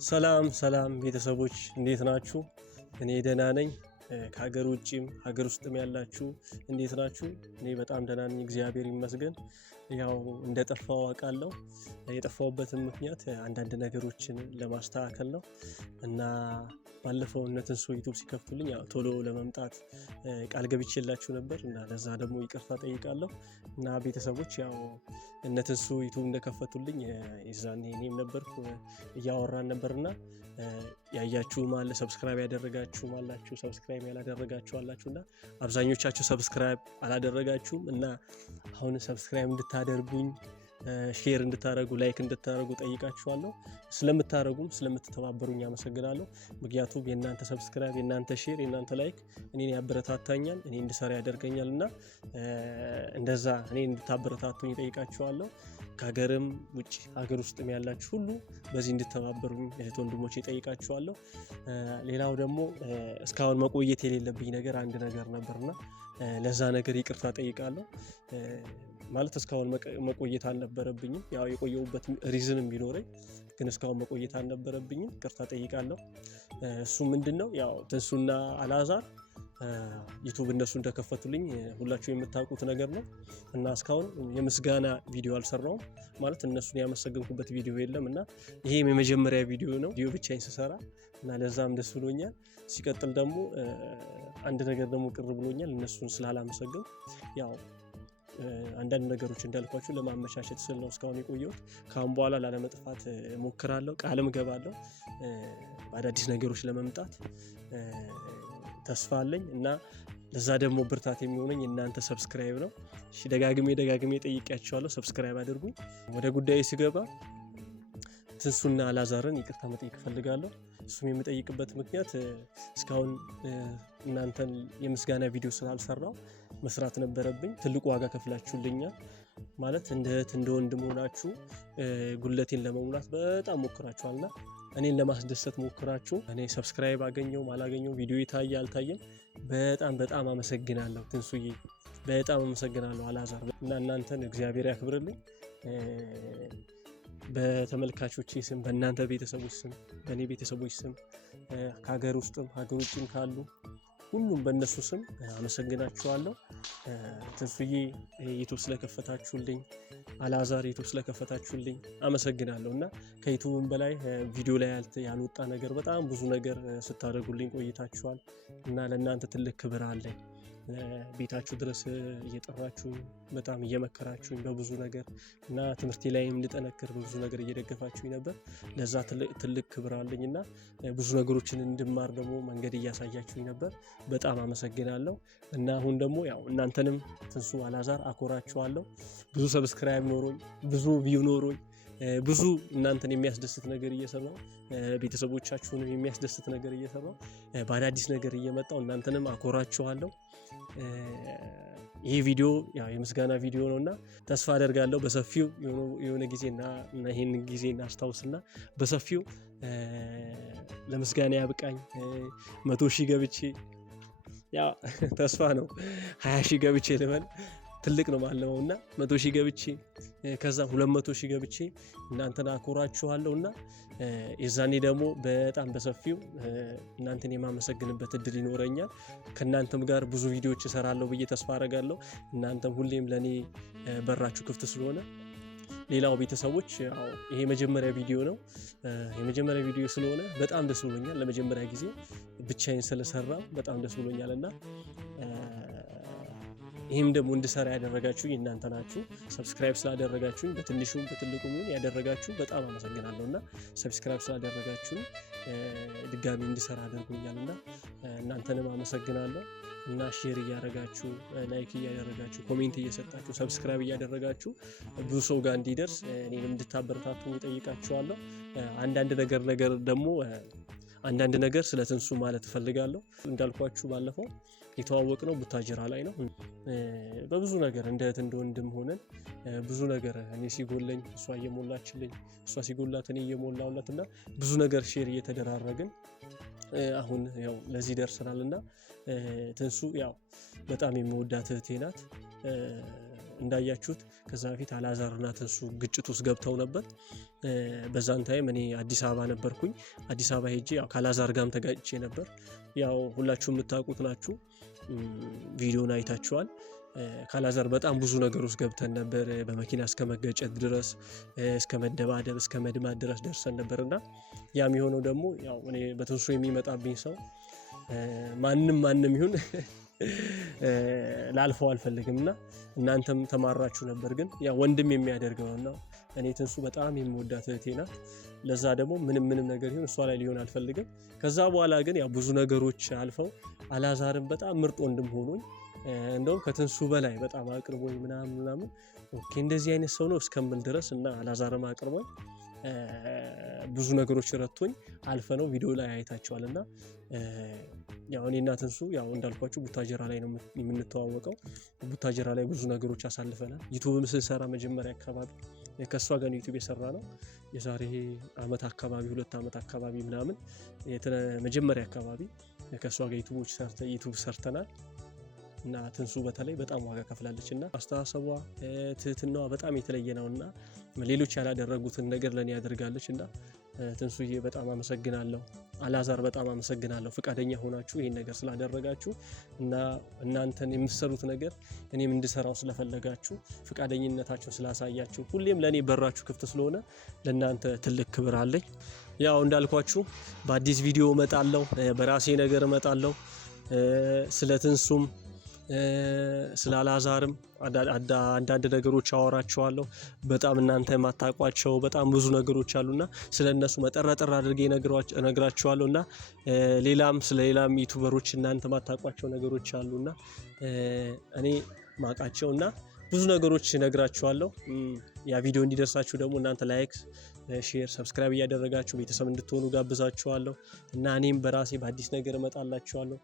ሰላም ሰላም ቤተሰቦች እንዴት ናችሁ? እኔ ደህና ነኝ። ከሀገር ውጭም ሀገር ውስጥም ያላችሁ እንዴት ናችሁ? እኔ በጣም ደህና ነኝ፣ እግዚአብሔር ይመስገን። ያው እንደጠፋው አውቃለሁ። የጠፋሁበትም ምክንያት አንዳንድ ነገሮችን ለማስተካከል ነው እና ባለፈው እነትንሱ ዩቲዩብ ሲከፍቱልኝ ያው ቶሎ ለመምጣት ቃል ገብቼላችሁ ነበር እና ለዛ ደግሞ ይቅርታ ጠይቃለሁ። እና ቤተሰቦች ያው እነትንሱ ዩቲዩብ እንደከፈቱልኝ የዛኔ እኔም ነበርኩ እያወራን ነበርና ያያችሁም አለ፣ ሰብስክራይብ ያደረጋችሁም አላችሁ፣ ሰብስክራይብ ያላደረጋችሁ አላችሁና አብዛኞቻችሁ ሰብስክራይብ አላደረጋችሁም እና አሁን ሰብስክራይብ እንድታደርጉኝ ሼር እንድታደርጉ ላይክ እንድታደርጉ ጠይቃችኋለሁ። ስለምታደርጉም ስለምትተባበሩኝ አመሰግናለሁ። ምክንያቱም የእናንተ ሰብስክራይብ፣ የእናንተ ሼር፣ የእናንተ ላይክ እኔን ያበረታታኛል፣ እኔ እንድሰራ ያደርገኛልና እንደዛ እኔ እንድታበረታቱኝ ጠይቃችኋለሁ። ከሀገርም ውጭ ሀገር ውስጥም ያላችሁ ሁሉ በዚህ እንድተባበሩኝ እህት ወንድሞቼ ጠይቃችኋለሁ። ሌላው ደግሞ እስካሁን መቆየት የሌለብኝ ነገር አንድ ነገር ነበርና ለዛ ነገር ይቅርታ ጠይቃለሁ። ማለት እስካሁን መቆየት አልነበረብኝም። ያው የቆየሁበት ሪዝንም ቢኖረኝ ግን እስካሁን መቆየት አልነበረብኝም። ይቅርታ ጠይቃለሁ። እሱ ምንድነው ያው ትንሱና አላዛር ዩቲዩብ እነሱ እንደከፈቱልኝ ሁላችሁ የምታውቁት ነገር ነው እና እስካሁን የምስጋና ቪዲዮ አልሰራውም። ማለት እነሱን ያመሰግንኩበት ቪዲዮ የለም እና ይሄም የመጀመሪያ ቪዲዮ ነው ቪዲዮ ብቻዬን ስሰራ እና ለዛም ደስ ብሎኛል። ሲቀጥል ደግሞ አንድ ነገር ደግሞ ቅር ብሎኛል እነሱን ስላላመሰግን። ያው አንዳንድ ነገሮች እንዳልኳችሁ ለማመቻቸት ስል ነው እስካሁን የቆየሁት። ካሁን በኋላ ላለመጥፋት ሞክራለሁ፣ ቃልም ገባለሁ በአዳዲስ ነገሮች ለመምጣት ተስፋ አለኝ እና ለዛ ደግሞ ብርታት የሚሆነኝ እናንተ ሰብስክራይብ ነው። እሺ ደጋግሜ ጠይቄያችኋለሁ፣ ሰብስክራይብ አድርጉ። ወደ ጉዳይ ሲገባ ትንሱና አላዛርን ይቅርታ መጠየቅ ፈልጋለሁ። እሱም የምጠይቅበት ምክንያት እስካሁን እናንተን የምስጋና ቪዲዮ ስላልሰራው መስራት ነበረብኝ። ትልቁ ዋጋ ከፍላችሁልኛል። ማለት እንደ እህት እንደ ወንድም ሆናችሁ ጉለቴን ለመሙላት በጣም ሞክራችኋልና እኔን ለማስደሰት ሞክራችሁ እኔ ሰብስክራይብ አገኘው አላገኘው ቪዲዮ ይታየ አልታየም በጣም አመሰግናለሁ። ትንሱዬ በጣም አመሰግናለሁ። አላዛር እና እናንተን እግዚአብሔር ያክብርልኝ። በተመልካቾቼ ስም፣ በእናንተ ቤተሰቦች ስም፣ በእኔ ቤተሰቦች ስም ከሀገር ውስጥም ሀገር ውጭም ካሉ ሁሉም በእነሱ ስም አመሰግናችኋለሁ። ትንሱዬ ዩቲዩብ ስለከፈታችሁልኝ፣ አላዛር ዩቲዩብ ስለከፈታችሁልኝ አመሰግናለሁ እና ከዩቲዩብም በላይ ቪዲዮ ላይ ያልወጣ ነገር በጣም ብዙ ነገር ስታደርጉልኝ ቆይታችኋል እና ለእናንተ ትልቅ ክብር አለኝ። ቤታችሁ ድረስ እየጠራችሁኝ በጣም እየመከራችሁኝ በብዙ ነገር እና ትምህርቴ ላይም እንድጠነክር በብዙ ነገር እየደገፋችሁኝ ነበር። ለዛ ትልቅ ክብር አለኝ እና ብዙ ነገሮችን እንድማር ደግሞ መንገድ እያሳያችሁኝ ነበር። በጣም አመሰግናለሁ እና አሁን ደግሞ ያው እናንተንም ትንሱ አላዛር አኮራችኋለሁ። ብዙ ሰብስክራይብ ኖሮኝ ብዙ ቪው ኖሮኝ ብዙ እናንተን የሚያስደስት ነገር እየሰራው ቤተሰቦቻችሁንም የሚያስደስት ነገር እየሰራው በአዳዲስ ነገር እየመጣው እናንተንም አኮራችኋለሁ። ይሄ ቪዲዮ ያው የምስጋና ቪዲዮ ነውና ተስፋ አደርጋለሁ በሰፊው የሆነ ጊዜና ይሄን ጊዜ እናስታውስና በሰፊው ለምስጋና ያብቃኝ። 100,000 ገብቼ ያው ተስፋ ነው 20,000 ገብቼ ልበል ትልቅ ነው ማለውና 100,000 ገብቼ ከዛ 200,000 ገብቼ እናንተን አኮራችኋለሁና የዛኔ ደግሞ በጣም በሰፊው እናንተን የማመሰግንበት እድል ይኖረኛል። ከናንተም ጋር ብዙ ቪዲዮዎች እሰራለሁ ብዬ ተስፋ አደርጋለሁ። እናንተም ሁሌም ለኔ በራችሁ ክፍት ስለሆነ ሌላው ቤተሰቦች ያው ይሄ መጀመሪያ ቪዲዮ ነው። የመጀመሪያ ቪዲዮ ስለሆነ በጣም ደስ ብሎኛል። ለመጀመሪያ ጊዜ ብቻዬን ስለሰራው በጣም ደስ ብሎኛልና ይሄም ደግሞ እንድሰራ ያደረጋችሁኝ እናንተ ናችሁ። ሰብስክራይብ ስላደረጋችሁኝ በትንሹም በትልቁም ያደረጋችሁ በጣም አመሰግናለሁና ሰብስክራይብ ስላደረጋችሁኝ ድጋሚ እንድሰራ አድርጎኛልና እናንተንም አመሰግናለሁ። እና ሼር እያደረጋችሁ ላይክ እያደረጋችሁ ኮሜንት እየሰጣችሁ ሰብስክራይብ እያደረጋችሁ ብዙ ሰው ጋር እንዲደርስ እኔንም እንድታበረታቱኝ እጠይቃችኋለሁ። አንዳንድ ነገር ስለ ትንሱ ማለት እፈልጋለሁ። እንዳልኳችሁ ባለፈው የተዋወቅነው ቡታጅራ ላይ ነው። በብዙ ነገር እንደ እህት እንደ ወንድም ሆነን ብዙ ነገር እኔ ሲጎለኝ እሷ እየሞላችልኝ፣ እሷ ሲጎላት እኔ እየሞላሁላትና ብዙ ነገር ሼር እየተደራረግን አሁን ያው ለዚህ ደርሰናልና ትንሱ ያው በጣም የምወዳት እህቴ ናት። እንዳያችሁት ከዛ በፊት አላዛርና ትንሱ ግጭት ውስጥ ገብተው ነበር። በዛን ታይም እኔ አዲስ አበባ ነበርኩኝ። አዲስ አበባ ሄጄ ያው ከአላዛር ጋርም ተጋጭቼ ነበር። ያው ሁላችሁም የምታውቁት ናችሁ፣ ቪዲዮን አይታችኋል። ከአላዛር በጣም ብዙ ነገር ውስጥ ገብተን ነበር። በመኪና እስከ መገጨት ድረስ፣ እስከ መደባደብ፣ እስከ መድማት ድረስ ደርሰን ነበርና ያም የሆነው ደግሞ ያው እኔ በትንሱ የሚመጣብኝ ሰው ማንም ይሁን ላልፈው አልፈልግምና እናንተም ተማራችሁ ነበር። ግን ያ ወንድም የሚያደርገው ነውና እኔ ትንሱ በጣም የምወዳት እህቴ ናት። ለዛ ደግሞ ምንም ነገር ይሁን እሷ ላይ ሊሆን አልፈልግም። ከዛ በኋላ ግን ያው ብዙ ነገሮች አልፈው አላዛርም በጣም ምርጥ ወንድም ሆኖኝ እንደውም ከትንሱ በላይ በጣም አቅርቦኝ ምናምን ኦኬ እንደዚህ አይነት ሰው ነው እስከምን ድረስ እና አላዛርም አቅርቦኝ ብዙ ነገሮች ረቶኝ አልፈ ነው ቪዲዮ ላይ አይታችኋልና ያው እኔና ትንሱ ያው እንዳልኳችሁ ቡታጀራ ላይ ነው የምንተዋወቀው። ቡታጀራ ላይ ብዙ ነገሮች አሳልፈናል። ዩቲዩብም ስንሰራ መጀመሪያ አካባቢ ከሷ ጋር ዩቲዩብ የሰራ ነው የዛሬ አመት አካባቢ 2 አመት አካባቢ ምናምን መጀመሪያ አካባቢ ከሷ ጋር ዩቲዩብ ሰርተናል። እና ትንሱ በተለይ በጣም ዋጋ ከፍላለችና አስተሳሰቧ ትህትናዋ በጣም የተለየ ነውና ሌሎች ያላደረጉትን ነገር ለኔ ያደርጋለችና ትንሱዬ በጣም አመሰግናለሁ። አላዛር በጣም አመሰግናለሁ ፍቃደኛ ሆናችሁ ይሄን ነገር ስላደረጋችሁ እና እናንተን የምትሰሩት ነገር እኔም እንድሰራው ስለፈለጋችሁ ፍቃደኝነታችሁን ስላሳያችሁ ሁሌም ለኔ በራችሁ ክፍት ስለሆነ ለእናንተ ትልቅ ክብር አለኝ። ያው እንዳልኳችሁ በአዲስ ቪዲዮ እመጣለሁ፣ በራሴ ነገር እመጣለሁ። ስለ ትንሱም ስለ አላዛርም አንዳንድ ነገሮች አወራቸዋለሁ። በጣም እናንተ የማታውቋቸው በጣም ብዙ ነገሮች አሉና ስለነሱ መጠራጠር አድርጌ እነግራችኋለሁና ሌላም ስለ ሌላም ዩቲዩበሮች እናንተ የማታውቋቸው ነገሮች አሉና እኔ ማቃቸውና ብዙ ነገሮች እነግራችኋለሁ። ያ ቪዲዮ እንዲደርሳችሁ ደግሞ እናንተ ላይክ፣ ሼር፣ ሰብስክራይብ እያደረጋችሁ ቤተሰብ እንድትሆኑ ጋብዛችኋለሁ እና እኔም በራሴ በአዲስ ነገር እመጣላችኋለሁ።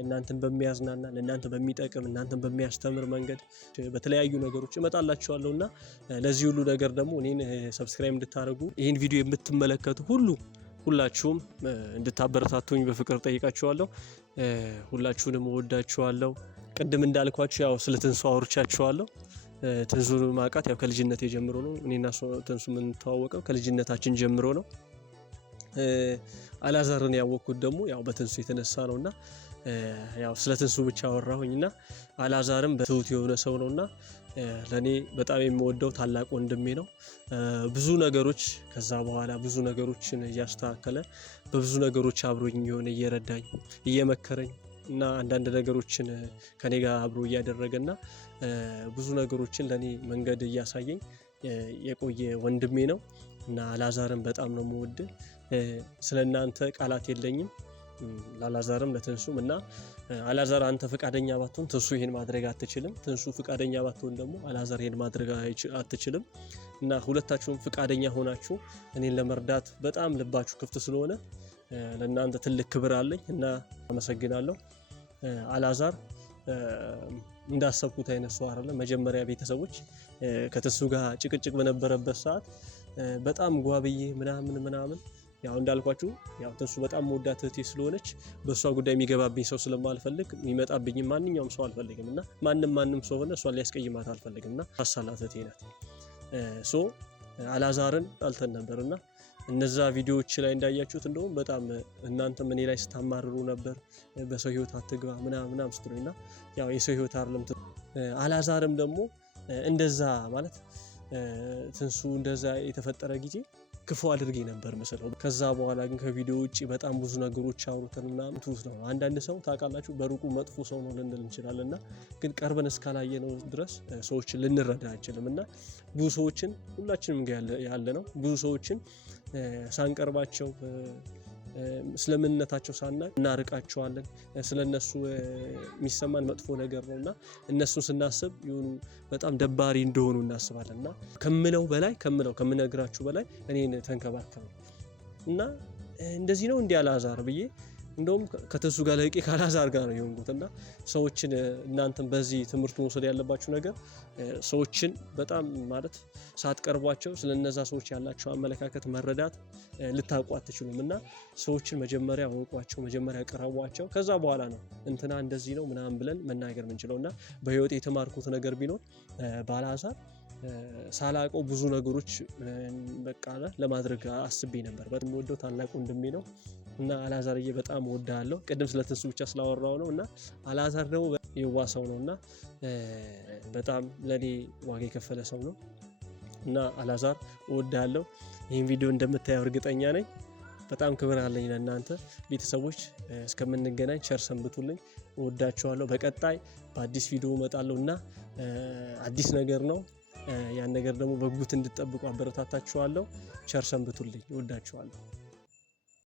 እናንተን በሚያዝናና ለእናንተ በሚጠቅም እናንተን በሚያስተምር መንገድ በተለያዩ ነገሮች እመጣላችኋለሁና ለዚህ ሁሉ ነገር ደግሞ እኔን ሰብስክራይብ እንድታደርጉ ይህን ቪዲዮ የምትመለከቱ ሁላችሁም እንድታበረታቱኝ በፍቅር ጠይቃችኋለሁ። ሁላችሁንም እወዳችኋለሁ። ቅድም እንዳልኳችሁ ያው ስለ ትንሱ አውርቻችኋለሁ። ትንሱ ማቃት ያው ከልጅነት ጀምሮ ነው። እኔና ትንሱ የምንተዋወቀው ከልጅነታችን ጀምሮ ነው። አላዛርን ያወቅኩት ደግሞ ያው በትንሱ የተነሳ ነውና ያው ስለ ትንሱ ብቻ አወራሁኝና አላዛርም በትሁት የሆነ ሰው ነውና ለኔ በጣም የምወደው ታላቅ ወንድሜ ነው። ብዙ ነገሮች ከዛ በኋላ ብዙ ነገሮችን እያስተካከለ በብዙ ነገሮች አብሮኝ የሆነ እየረዳኝ እየመከረኝ እና አንዳንድ ነገሮችን ከኔ ጋር አብሮ እያደረገና ብዙ ነገሮችን ለኔ መንገድ እያሳየኝ የቆየ ወንድሜ ነው እና አላዛርን በጣም ነው የምወድ። ስለናንተ ቃላት የለኝም ለአላዛርም ለትንሱም እና አላዛር አንተ ፍቃደኛ ባትሆን ትንሱ ይሄን ማድረግ አትችልም። ትንሱ ፍቃደኛ ባትሆን ደግሞ አላዛር ይሄን ማድረግ አትችልም እና ሁለታችሁም ፍቃደኛ ሆናችሁ እኔን ለመርዳት በጣም ልባችሁ ክፍት ስለሆነ ለእናንተ ትልቅ ክብር አለኝ እና አመሰግናለሁ። አላዛር እንዳሰብኩት አይነት ሰው አይደለም። መጀመሪያ ቤተሰቦች ከትንሱ ጋር ጭቅጭቅ በነበረበት ሰዓት በጣም ጓብዬ ምናምን ያው እንዳልኳችሁ ያው ትንሱ በጣም መወዳት እህቴ ስለሆነች በሷ ጉዳይ የሚገባብኝ ሰው ስለማልፈልግ የሚመጣብኝ ማንኛውም ሰው አልፈልግምና ማንም ሰው ሆነ እሷን ሊያስቀይማት አልፈልግምና አሳላት እህቴ ናት። አላዛርን ጣልተን ነበርና እነዛ ቪዲዮዎች ላይ እንዳያችሁት እንደውም በጣም እናንተ ምን ላይ ስታማርሩ ነበር። በሰው ህይወት አትግባ ምናምን ስትሉኝና ያው የሰው ህይወት አይደለም። አላዛርም ደግሞ እንደዛ ማለት ትንሱ እንደዛ የተፈጠረ ጊዜ ክፉ አድርጌ ነበር መስለው። ከዛ በኋላ ግን ከቪዲዮ ውጪ በጣም ብዙ ነገሮች አውርተንና ትውስ ነው። አንዳንድ ሰው ታውቃላችሁ በሩቁ መጥፎ ሰው ነው ልንል እንችላለንና ግን ቀርበን እስካላየነው ድረስ ሰዎችን ልንረዳ አንችልምና ብዙ ሰዎችን ሁላችንም ያለ ነው ብዙ ሰዎችን ሳንቀርባቸው ስለምንነታቸው ሳናቅ እናርቃቸዋለን። ስለነሱ የሚሰማን መጥፎ ነገር ነውና እነሱን ስናስብ ይሁኑ በጣም ደባሪ እንደሆኑ እናስባለንና ከምነግራችሁ በላይ እኔን ተንከባከቡ እና እንደዚህ ነው እንዲህ አላዛር ብዬ እንደውም ከተሱ ጋር ለቂ ካላዛር ጋር ነው የሆንኩት እና ሰዎችን እናንተም በዚህ ትምህርት መውሰድ ያለባችሁ ነገር ሰዎችን በጣም ማለት ሳትቀርቧቸው ስለነዛ ሰዎች ያላቸው አመለካከት መረዳት ልታውቁ አትችሉም እና ሰዎችን መጀመሪያ አወቋቸው፣ መጀመሪያ ቀረቧቸው። ከዛ በኋላ ነው እንትና እንደዚህ ነው ምናምን ብለን መናገር የምንችለው እና በህይወት የተማርኩት ነገር ቢኖር በአልዓዛር ሳላውቀው ብዙ ነገሮች በቃ ለማድረግ አስቤ ነበር። በጣም የምወደው ታላቅ ወንድሜ ነው እና አልዓዛርዬ በጣም እወድሃለሁ። ቅድም ስለተሱ ብቻ ስላወራው ነው እና አልዓዛር ደግሞ የዋህ ሰው ነው እና በጣም ለኔ ዋጋ የከፈለ ሰው ነው እና አልዓዛር እወድሃለሁ። ይህን ቪዲዮ እንደምታየው እርግጠኛ ነኝ። በጣም ክብር አለኝ ለእናንተ ቤተሰቦች። እስከምንገናኝ ቸር ሰንብቱልኝ። እወዳችኋለሁ። በቀጣይ በአዲስ ቪዲዮ እመጣለሁ እና አዲስ ነገር ነው። ያን ነገር ደግሞ በጉት እንድትጠብቁ አበረታታችኋለሁ። ቸር ሰንብቱልኝ። እወዳችኋለሁ።